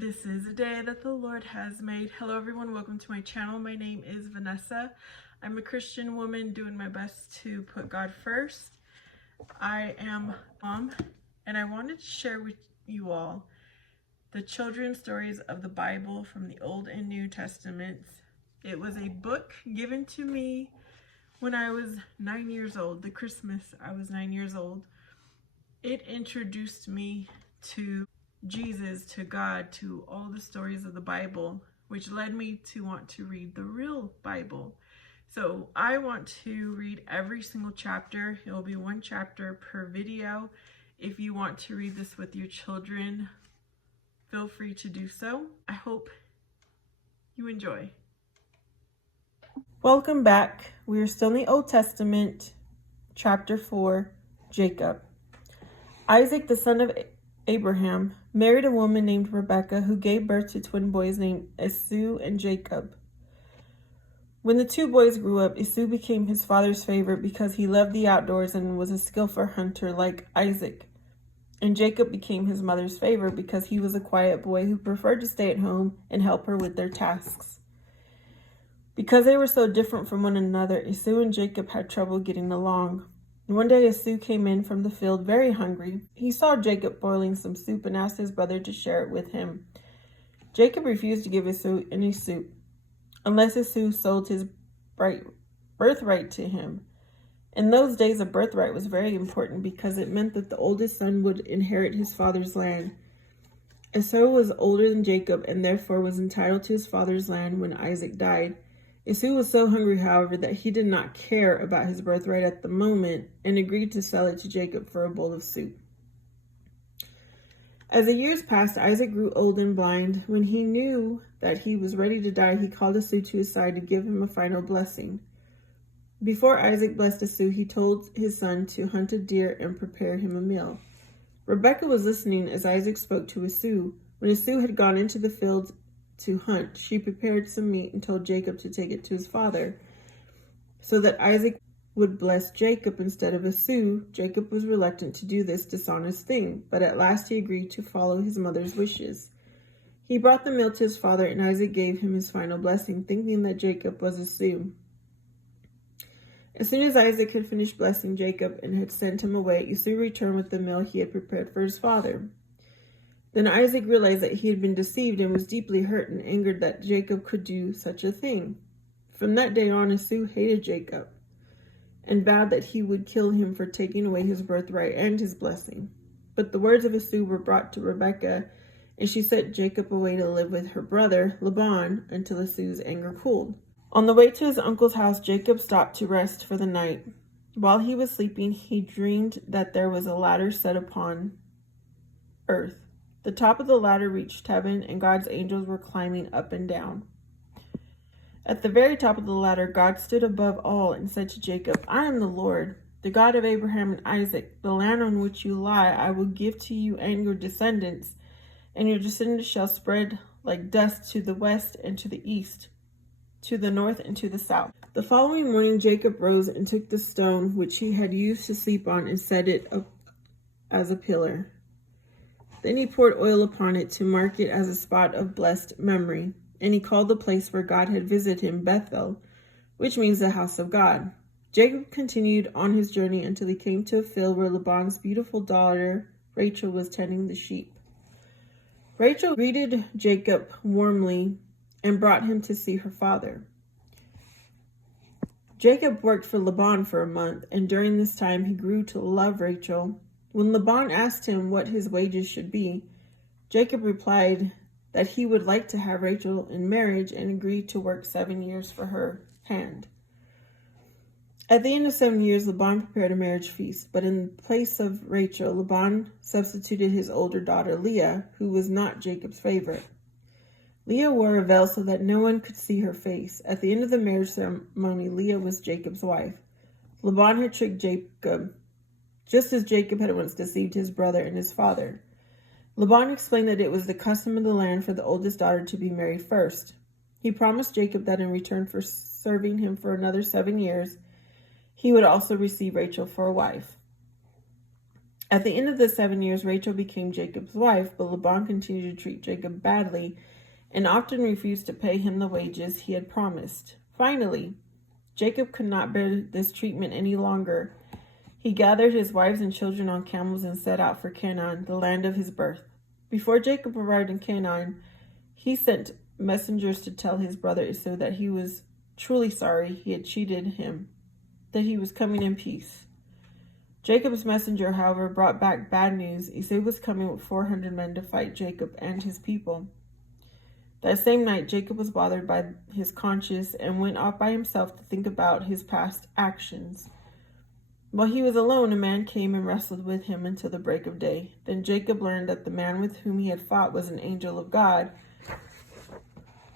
This is a day that the Lord has made. Hello everyone, welcome to my channel. My name is Vanessa. I'm a Christian woman doing my best to put God first. I am a mom, and I wanted to share with you all the children's stories of the Bible from the Old and New Testaments. It was a book given to me when I was 9 years old, the Christmas I was 9 years old. It introduced me to Jesus, to God, to all the stories of the Bible, which led me to want to read the real Bible. So I want to read every single chapter. It will be one chapter per video. If you want to read this with your children, feel free to do so. I hope you enjoy. Welcome back. We are still in the Old Testament, chapter 4, Jacob. Isaac, the son of Abraham, married a woman named Rebekah, who gave birth to twin boys named Esau and Jacob. When the two boys grew up, Esau became his father's favorite because he loved the outdoors and was a skillful hunter like Isaac. And Jacob became his mother's favorite because he was a quiet boy who preferred to stay at home and help her with their tasks. Because they were so different from one another, Esau and Jacob had trouble getting along. One day Esau came in from the field very hungry. He saw Jacob boiling some soup and asked his brother to share it with him. Jacob refused to give Esau any soup, unless Esau sold his birthright to him. In those days, a birthright was very important because it meant that the oldest son would inherit his father's land. Esau was older than Jacob and therefore was entitled to his father's land when Isaac died. Esau was so hungry, however, that he did not care about his birthright at the moment and agreed to sell it to Jacob for a bowl of soup. As the years passed, Isaac grew old and blind. When he knew that he was ready to die, he called Esau to his side to give him a final blessing. Before Isaac blessed Esau, he told his son to hunt a deer and prepare him a meal. Rebekah was listening as Isaac spoke to Esau. When Esau had gone into the field to hunt, she prepared some meat and told Jacob to take it to his father, so that Isaac would bless Jacob instead of Esau. Jacob was reluctant to do this dishonest thing, but at last he agreed to follow his mother's wishes. He brought the meal to his father, and Isaac gave him his final blessing, thinking that Jacob was Esau. As soon as Isaac had finished blessing Jacob and had sent him away, Esau returned with the meal he had prepared for his father. Then Isaac realized that he had been deceived and was deeply hurt and angered that Jacob could do such a thing. From that day on, Esau hated Jacob and vowed that he would kill him for taking away his birthright and his blessing. But the words of Esau were brought to Rebekah, and she sent Jacob away to live with her brother Laban until Esau's anger cooled. On the way to his uncle's house, Jacob stopped to rest for the night. While he was sleeping, he dreamed that there was a ladder set upon earth. The top of the ladder reached heaven, and God's angels were climbing up and down. At the very top of the ladder, God stood above all and said to Jacob, "I am the Lord, the God of Abraham and Isaac. The land on which you lie I will give to you and your descendants shall spread like dust to the west and to the east, to the north and to the south." The following morning, Jacob rose and took the stone which he had used to sleep on and set it up as a pillar. Then he poured oil upon it to mark it as a spot of blessed memory, and he called the place where God had visited him Bethel, which means the house of God. Jacob continued on his journey until he came to a field where Laban's beautiful daughter Rachel was tending the sheep. Rachel greeted Jacob warmly and brought him to see her father. Jacob worked for Laban for a month, and during this time he grew to love Rachel. When Laban asked him what his wages should be, Jacob replied that he would like to have Rachel in marriage and agreed to work 7 years for her hand. At the end of 7 years, Laban prepared a marriage feast, but in place of Rachel, Laban substituted his older daughter Leah, who was not Jacob's favorite. Leah wore a veil so that no one could see her face. At the end of the marriage ceremony, Leah was Jacob's wife. Laban had tricked Jacob, just as Jacob had once deceived his brother and his father. Laban explained that it was the custom of the land for the oldest daughter to be married first. He promised Jacob that in return for serving him for another 7 years, he would also receive Rachel for a wife. At the end of the 7 years, Rachel became Jacob's wife, but Laban continued to treat Jacob badly and often refused to pay him the wages he had promised. Finally, Jacob could not bear this treatment any longer. He gathered his wives and children on camels and set out for Canaan, the land of his birth. Before Jacob arrived in Canaan, he sent messengers to tell his brother Esau that he was truly sorry he had cheated him, that he was coming in peace. Jacob's messenger, however, brought back bad news. Esau was coming with 400 men to fight Jacob and his people. That same night, Jacob was bothered by his conscience and went off by himself to think about his past actions. While he was alone, a man came and wrestled with him until the break of day. Then Jacob learned that the man with whom he had fought was an angel of God,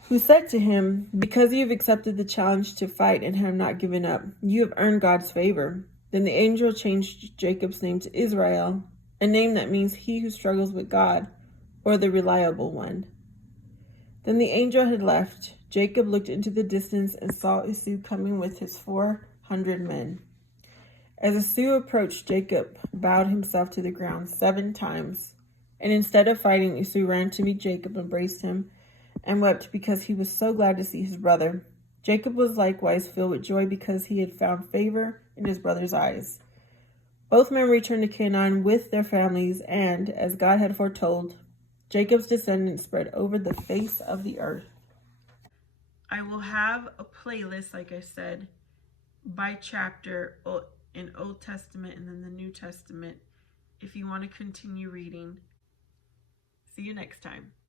who said to him, "Because you have accepted the challenge to fight and have not given up, you have earned God's favor." Then the angel changed Jacob's name to Israel, a name that means he who struggles with God, or the reliable one. Then the angel had left. Jacob looked into the distance and saw Esau coming with his 400 men. As Esau approached, Jacob bowed himself to the ground 7 times, and instead of fighting, Esau ran to meet Jacob, embraced him, and wept because he was so glad to see his brother. Jacob was likewise filled with joy because he had found favor in his brother's eyes. Both men returned to Canaan with their families, and, as God had foretold, Jacob's descendants spread over the face of the earth. I will have a playlist, like I said, by chapter in Old Testament and then the New Testament if you want to continue reading. See you next time.